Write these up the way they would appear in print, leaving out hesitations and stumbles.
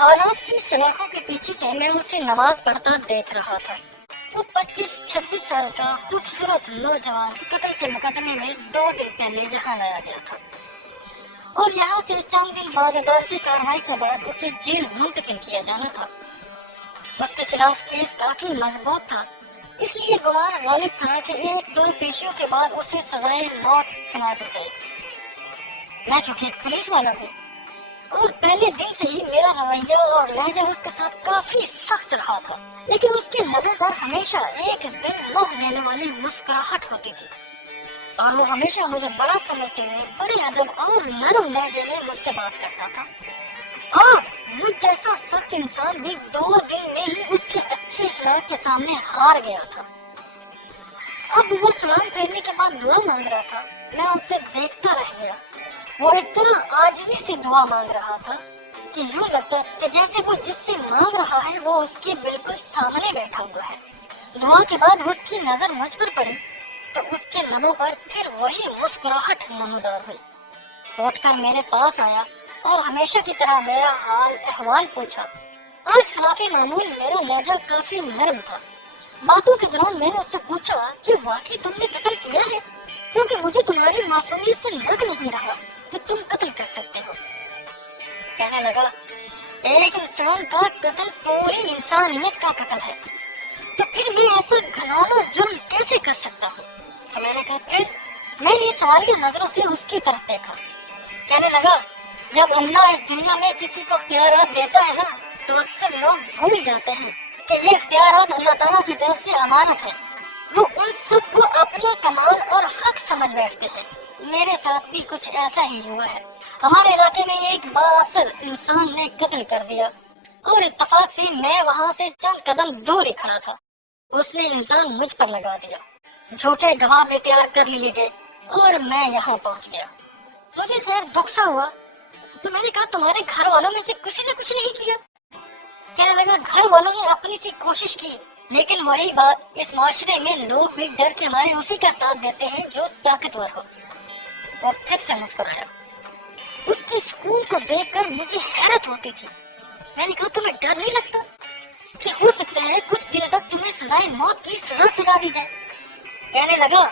हालात की सलाखों के पीछे से मैं उसे नमाज पढ़ता देख रहा था। वो 25-26 साल का खूबसूरत नौजवान कत्ल के मुकदमे में 2 दिन पहले यहाँ लाया गया था और यहाँ से चंद दिन बाद अदालती कार्रवाई के बाद उसे जेल मुंतकिल किया जाना था। उसके खिलाफ केस काफी मजबूत था, इसलिए गुमान गालिब था कि 1-2 पेशियों के बाद उसे सजाए मौत सुना दी जाएगी। मैं चूंकि एक पुलिस वाला हूँ और पहले दिन से ही मेरा रवैया और लहजा उसके साथ काफी सख्त रहा था, लेकिन उसके लबों पर हमेशा एक दिन मोह लेने वाली मुस्कुराहट होती थी और वो हमेशा मुझे बड़ा समझते हुए बड़े अदब और नरम लहजे में मुझसे बात करता था और मुझ जैसा सख्त इंसान भी 2 दिन में ही उसके अच्छे अखलाक के सामने हार गया था। अब वो सलाम फेरने के बाद दुआ मांग रहा था। मैं उसे देखता रह गया। वो इस तरह आजिज़ी से दुआ मांग रहा था कि यूं लगता कि जैसे वो जिससे मांग रहा है वो उसके बिल्कुल सामने बैठा हुआ है। दुआ के बाद उसकी नजर मुझ पर पड़ी तो उसके लबों पर फिर वही मुस्कुराहट नमूदार हुई। लौटकर मेरे पास आया और हमेशा की तरह मेरा हाल अहवाल पूछा। आज खिलाफी मामूल मेरा लहजा काफी नरम था। बातों के दौरान मैंने उससे पूछा कि वाकई तुमने कत्ल किया है, क्योंकि मुझे तुम्हारी मासूमियत से लग नहीं रहा कि तुम कत्ल कर सकते हो। कहने लगा, एक इंसान का कत्ल पूरी इंसानियत का कत्ल है, तो फिर मैं ऐसा घिनौना जुर्म कैसे कर सकता हूँ? तो मैंने कहा, फिर मैंने सवालिया नजरों से उसकी तरफ देखा। कहने लगा, जब अल्लाह इस दुनिया में किसी को इख्तियारात देता है ना, तो अक्सर लोग भूल जाते हैं कि ये इख्तियारात अल्लाह ताला की तरफ से अमानत है। वो उन सबको अपने कमाल और हक समझ बैठते थे। मेरे साथ भी कुछ ऐसा ही हुआ है। हमारे इलाके में एक बाअसल इंसान ने कत्ल कर दिया और इत्तेफाक से मैं वहाँ से चंद कदम दूर ही खड़ा था। उसने इंसान मुझ पर लगा दिया। झूठे गवाह भी तैयार कर लिए गए और मैं यहाँ पहुँच गया। मुझे खैर दुख सा हुआ, तो मैंने कहा, तुम्हारे घर वालों में से किसी ने कुछ नहीं किया? कहने लगा, घर वालों ने अपनी सी कोशिश की, लेकिन वही बात, इस माशरे में लोग भी डर के मारे उसी का साथ देते हैं जो ताकतवर हो। और फिर से मुस्कुराया। उसके सुकून को देखकर मुझे हैरत होती थी। मैंने कहा, तुम्हें डर नहीं लगता कि हो सकता है कुछ दिनों तक तुम्हें सजाए मौत की सजा सुना दी जाए? कहने लगा,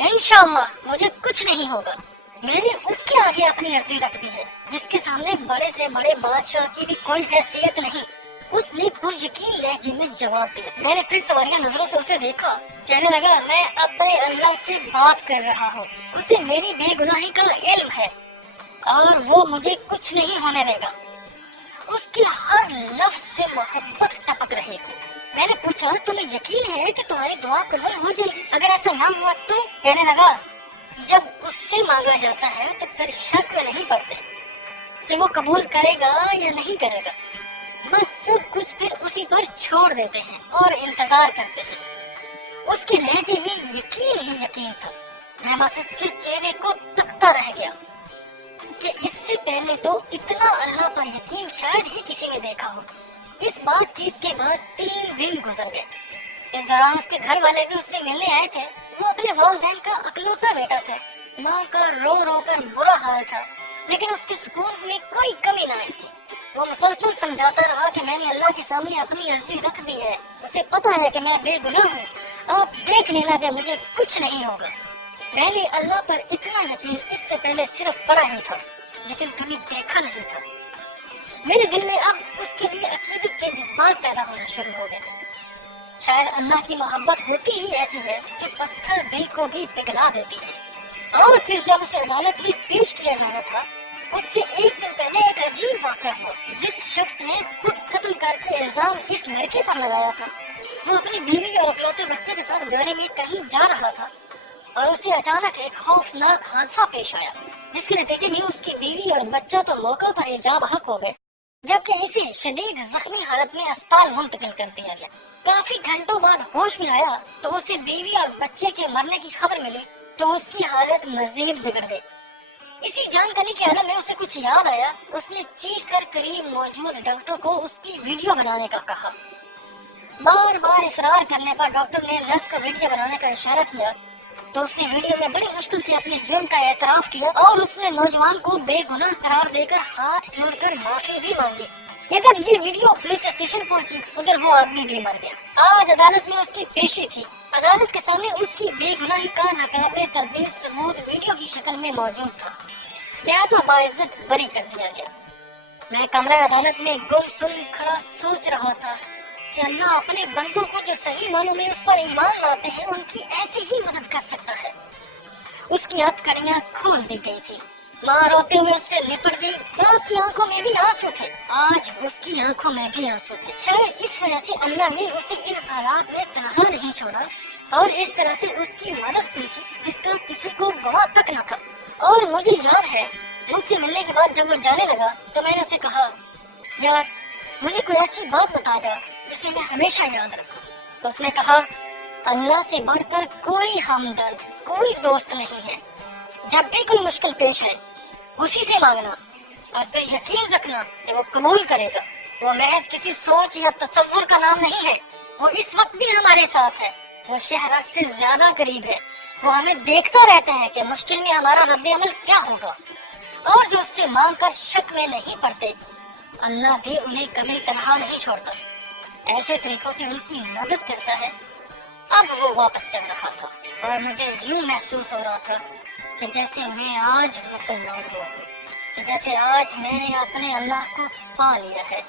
इंशाअल्लाह मुझे कुछ नहीं होगा। मैंने उसके आगे अपनी अर्जी रख दी है, जिसके सामने बड़े से बड़े बादशाह की भी कोई हैसियत नहीं। उसने पुरयकीन लहजे में जवाब दिया। मैंने फिर सवालिया नजरों से उसे देखा। कहने लगा, मैं अपने अल्लाह से बात कर रहा हूँ। उसे मेरी बेगुनाही का इल्म है और वो मुझे कुछ नहीं होने देगा। उसके हर लफ्ज से मोहब्बत टपक रही थी। मैंने पूछा, तुम्हें यकीन है कि तुम्हारी दुआ कबूल हो जाएगी? अगर ऐसा ना हुआ तो? कहने लगा, जब उससे मांगा जाता है तो फिर शक में नहीं पड़ते कि वो कबूल करेगा या नहीं करेगा। बस सब कुछ फिर उसी पर छोड़ देते हैं और इंतजार करते हैं। उसके लहजे में यकीन ही यकीन था। मैं बस उसके चेहरे को तकता रह गया कि इससे पहले तो इतना अल्लाह पर यकीन शायद ही किसी ने देखा हो। इस बातचीत के बाद 3 दिन गुजर गए। इस दौरान उसके घर वाले भी उससे मिलने आए थे। वो अपने वालिदैन का अकलौता बेटा था। माँ का रो रो कर बुरा हाल था, लेकिन उसके सुकून में कोई कमी न आई। वो मुसलसल समझाता रहा कि मैंने अल्लाह के सामने अपनी अर्जी रख दी है। उसे पता है कि मैं बेगुनाह हूँ। आप देख लेना कि मुझे कुछ नहीं होगा। मैंने अल्लाह पर इतना यकीन इससे पहले सिर्फ पढ़ा ही था, लेकिन कभी देखा नहीं था। मेरे दिल में अब उसके लिए अकीदत के जज्बात पैदा होना शुरू हो गए। शायद अल्लाह की मोहब्बत होती ही ऐसी है कि पत्थर दिल को भी पिघला देती है। और फिर जब उसे अदालत में पेश किया जाना था, उससे एक दिन पहले एक अजीब वाक़या हुआ। जिस शख्स ने खुद कत्ल करके इल्जाम इस लड़के पर लगाया था, वो अपनी बीवी और इकलौते बच्चे के साथ गाड़ी में कहीं जा रहा था और उसे अचानक एक खौफनाक हादसा पेश आया, जिसके नतीजे में उसकी बीवी और बच्चा तो मौके पर ही जाँ बहक हो गए, जबकि इसे शदीद जख्मी हालत में अस्पताल मुंतकिल कर दिया गया। काफी घंटों बाद होश में आया तो उसे बीवी और बच्चे के मरने की खबर मिली, तो उसकी हालत मजीद बिगड़ गई। इसी जानकारी के आलम में उसे कुछ याद आया। उसने चीख कर करीब मौजूद डॉक्टर को उसकी वीडियो बनाने का कहा। बार बार इसरार करने पर डॉक्टर ने नर्स को वीडियो बनाने का इशारा किया, तो उसने वीडियो में बड़ी मुश्किल से अपने जुर्म का एतराफ किया और उसने नौजवान को बेगुनाह करार देकर हाथ जोड़कर माफी भी मांगी। یہ جب یہ ویڈیو پولیس اسٹیشن پہنچی ادھر وہ آدمی بھی مر گیا۔ آج عدالت میں اس کی پیشی تھی، عدالت کے سامنے اس کی بے گناہی کا ناقابل تردید ثبوت ویڈیو کی شکل میں موجود تھا، لہٰذا باعزت بری کر دیا گیا۔ میں کمرہ عدالت میں گم سن کھڑا سوچ رہا تھا کہ اللہ اپنے بندوں کو جو صحیح معنوں میں اس پر ایمان لاتے ہیں ان کی ایسی ہی مدد کر سکتا ہے۔ اس کی ہتھکڑیاں کھول دی گئی تھی، ماں روتے ہوئے اس سے لپٹ گئی، باپ کی آنکھوں میں بھی آنسو تھے، آج اس کی آنکھوں میں بھی آنسو تھے۔ شاید اس وجہ سے اللہ نے اسے ان حالات میں تنہا نہیں چھوڑا اور اس طرح سے اس کی مدد کی تھی جس کا کسی کو گواہ تک نہ تھا۔ اور مجھے یاد ہے مجھ سے ملنے کے بعد جب وہ جانے لگا تو میں نے اسے کہا، یار مجھے کوئی ایسی بات بتا جا جسے میں ہمیشہ یاد رکھوں۔ تو اس نے کہا، اللہ سے بڑھ کر کوئی ہمدرد، کوئی دوست نہیں ہے۔ جب بھی کوئی مشکل پیش ہے اسی سے مانگنا اور پھر یقین رکھنا کہ وہ قبول کرے گا۔ وہ محض کسی سوچ یا تصور کا نام نہیں ہے، وہ اس وقت بھی ہمارے ساتھ ہے، وہ شہرت سے زیادہ قریب ہے، وہ ہمیں دیکھتا رہتا ہے کہ مشکل میں ہمارا رد عمل کیا ہوگا، اور جو اس سے مانگ کر شک میں نہیں پڑتے اللہ بھی انہیں کبھی تنہا نہیں چھوڑتا، ایسے طریقوں سے ان کی مدد کرتا ہے۔ اب وہ واپس چل رہا تھا اور مجھے یوں محسوس ہو رہا تھا کہ جیسے میں آج مسلمان ہوں، کہ جیسے آج میں نے اپنے اللہ کو پا لیا ہے۔